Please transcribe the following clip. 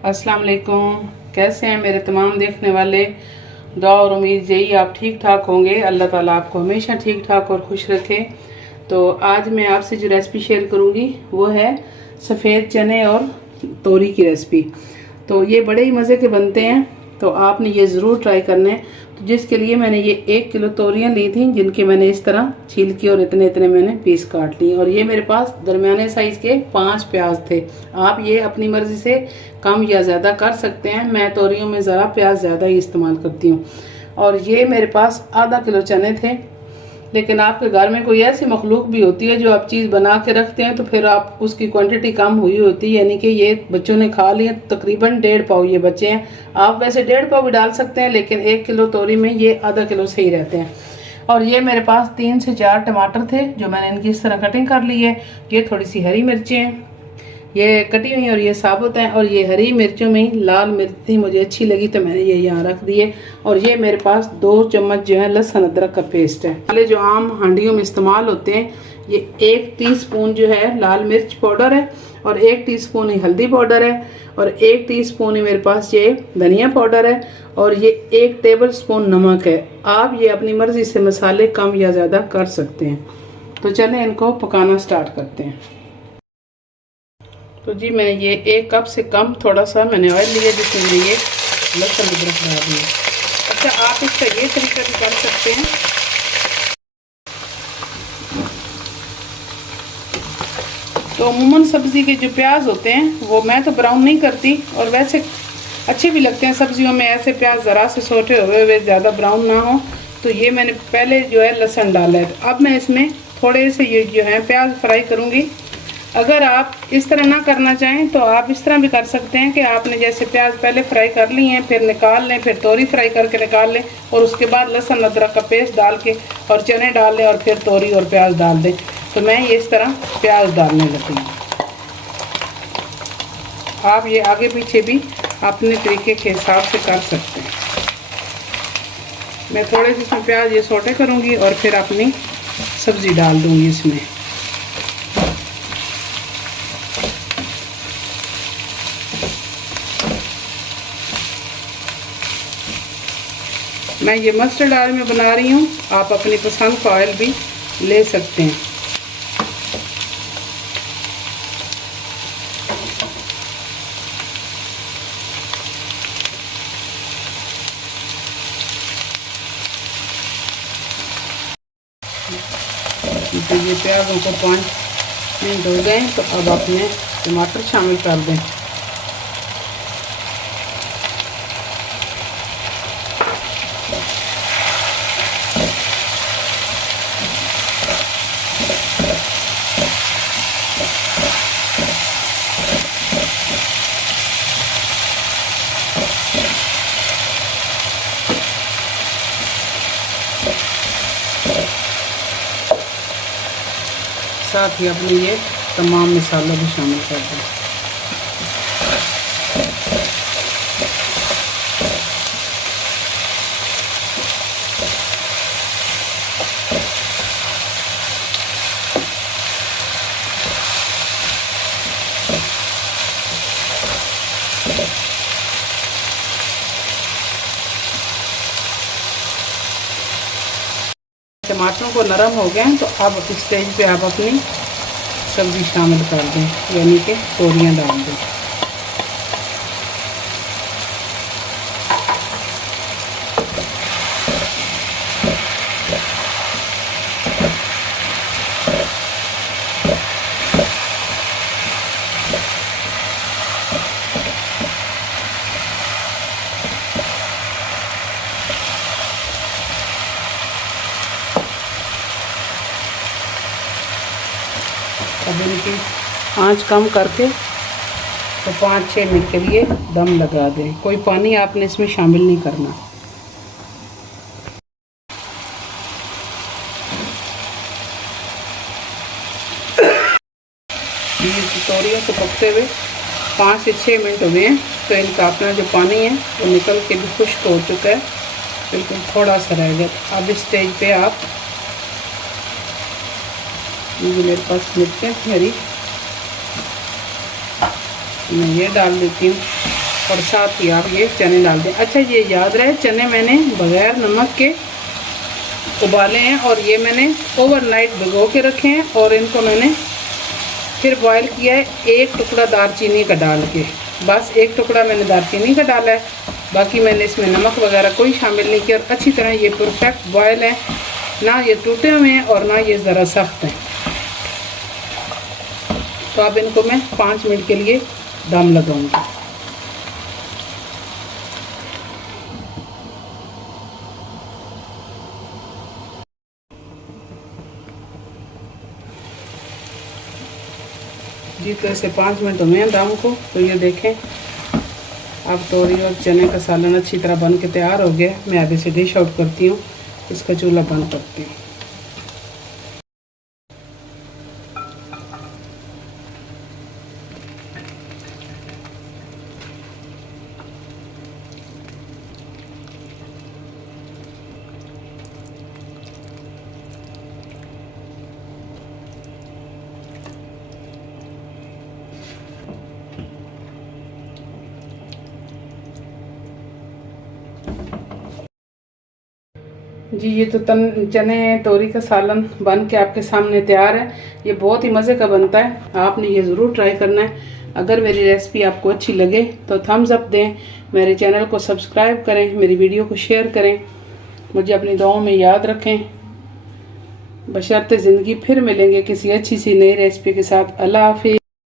अस्सलाम वालेकुम। कैसे हैं मेरे तमाम देखने वाले। दुआ और उम्मीद यही आप ठीक ठाक होंगे। अल्लाह ताला आपको हमेशा ठीक ठाक और खुश रखे। तो आज मैं आपसे जो रेसिपी शेयर करूंगी वो है सफ़ेद चने और तोरी की रेसिपी। तो ये बड़े ही मज़े के बनते हैं, तो आपने ये ज़रूर ट्राई करना है। तो जिसके लिए मैंने ये 1 किलो तोरियां ली थी, जिनके मैंने इस तरह छील के और इतने इतने मैंने पीस काट लिए। और ये मेरे पास दरमियाने साइज़ के 5 प्याज थे। आप ये अपनी मर्ज़ी से कम या ज़्यादा कर सकते हैं। मैं तोरियों में ज़रा प्याज ज़्यादा ही इस्तेमाल करती हूँ। और ये मेरे पास आधा किलो चने थे। लेकिन आपके घर में कोई ऐसी मखलूक भी होती है जो आप चीज़ बना के रखते हैं तो फिर आप उसकी क्वांटिटी कम हुई होती है, यानी कि ये बच्चों ने खा लिए। तकरीबन 1.5 पाव ये बचे हैं। आप वैसे 1.5 पाव भी डाल सकते हैं, लेकिन 1 किलो तोरी में ये आधा किलो सही रहते हैं। और ये मेरे पास 3 से 4 टमाटर थे जो मैंने इनकी इस तरह कटिंग कर ली है। ये थोड़ी सी हरी मिर्चें हैं, ये कटी हुई और ये साबुत है। और ये हरी मिर्चों में लाल मिर्च थी, मुझे अच्छी लगी तो मैंने ये यहाँ रख दिए। और ये मेरे पास 2 चम्मच जो है लहसुन अदरक का पेस्ट है। पहले जो आम हांडियों में इस्तेमाल होते हैं, ये 1 टीस्पून जो है लाल मिर्च पाउडर है, और 1 टीस्पून ही हल्दी पाउडर है, और 1 टीस्पून ही मेरे पास ये धनिया पाउडर है, और ये 1 टेबल स्पून नमक है। आप ये अपनी मर्जी से मसाले कम या ज़्यादा कर सकते हैं। तो चलें इनको पकाना स्टार्ट करते हैं। तो जी मैंने ये 1 कप से कम थोड़ा सा मैंने ऑयल लिया, जिसमें मैंने ये लहसुन अदरक डाल दिया। अच्छा, आप इसका ये तरीका भी कर सकते हैं। तो अमूमन सब्ज़ी के जो प्याज होते हैं वो मैं तो ब्राउन नहीं करती, और वैसे अच्छे भी लगते हैं सब्जियों में ऐसे प्याज ज़रा से छोटे हुए हुए, ज़्यादा ब्राउन ना हो। तो ये मैंने पहले जो है लहसुन डाला है। अब मैं इसमें थोड़े से ये जो है प्याज फ्राई करूँगी। अगर आप इस तरह ना करना चाहें तो आप इस तरह भी कर सकते हैं कि आपने जैसे प्याज पहले फ्राई कर लिए हैं, फिर निकाल लें, फिर तोरी फ्राई करके निकाल लें, और उसके बाद लहसुन अदरक का पेस्ट डाल के और चने डाल लें, और फिर तोरी और प्याज डाल दें। तो मैं ये इस तरह प्याज डालने लगी हूँ। आप ये आगे पीछे भी अपने तरीके के हिसाब से कर सकते हैं। मैं थोड़े से इसमें प्याज ये सोटे करूँगी और फिर अपनी सब्ज़ी डाल दूँगी इसमें। मैं ये मस्टर्ड ऑयल में बना रही हूँ, आप अपनी पसंद का ऑयल भी ले सकते हैं। तो ये प्याज़ों को 5 मिनट हो गए, तो अब अपने टमाटर शामिल कर दें। साथ ही अपने ये तमाम मसाले भी शामिल कर दें। टमाटरों को नरम हो गए तो अब इस स्टेज पे आप अपनी सब्ज़ी शामिल कर दें, यानी कि तोरियां डाल दें। अब इनकी आंच कम करके तो 5-6 मिनट के लिए दम लगा दें। कोई पानी आपने इसमें शामिल नहीं करना। ये तोरियों को पकते हुए 5 से 6 मिनट हो गए हैं, तो इनका अपना जो पानी है वो निकल के भी खुश्क हो चुका है, बिल्कुल थोड़ा सा रह गया। अब इस स्टेज पे आप ये मेरे पास मिर्चें हरी मैं ये डाल देती हूँ। और साथ ही आप ये चने डाल दें। अच्छा ये याद रहे, चने मैंने बगैर नमक के उबाले हैं और ये मैंने ओवरनाइट भिगो के रखे हैं और इनको मैंने फिर बॉईल किया है एक टुकड़ा दालचीनी का डाल के। बस एक टुकड़ा मैंने दालचीनी का डाला है, बाकी मैंने इसमें नमक वगैरह कोई शामिल नहीं किया। और अच्छी तरह ये परफेक्ट बॉयल है, ना ये टूटे हुए हैं और ना ये ज़रा सख्त हैं। तो अब इनको मैं 5 मिनट के लिए दम लगाऊंगी। जी तो ऐसे 5 मिनट हुए हैं दम को। तो ये देखें अब तोरी और चने का सालन अच्छी तरह बन के तैयार हो गया। मैं अब इसे डिश आउट करती हूँ, इसका चूल्हा बंद करती हूँ। जी ये तो चने तोरी का सालन बन के आपके सामने तैयार है। ये बहुत ही मज़े का बनता है, आपने ये ज़रूर ट्राई करना है। अगर मेरी रेसिपी आपको अच्छी लगे तो थम्स अप दें, मेरे चैनल को सब्सक्राइब करें, मेरी वीडियो को शेयर करें, मुझे अपनी दुआओं में याद रखें। बशर्ते ज़िंदगी फिर मिलेंगे किसी अच्छी सी नई रेसिपी के साथ। अल्लाह हाफिज़।